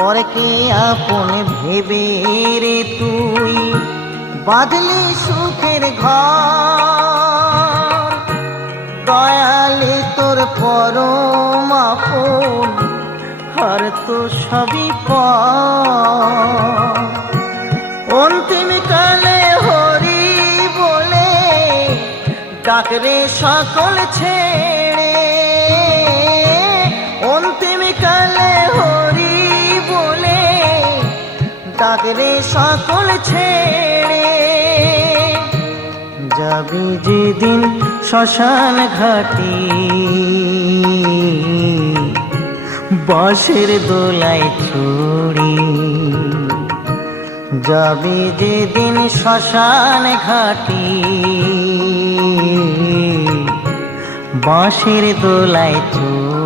পরকে আপন ভেবে রে তুই বাঁধলি সুখের ঘর, দয়ালে তোর পরম আপন আর তো সবই পর। অন্তিম কালে হরি বলে ডাকরে সকল ছেড়ে, অন্তিম কালে হরি বলে ডাকরে সকল ছেড়ে। যাবি যেদিন শ্মশান ঘাটি বাঁশের দোলায় ছড়ি, যাবি যেদিন শ্মশান ঘাটি বাঁশের দোলায় ছড়ি।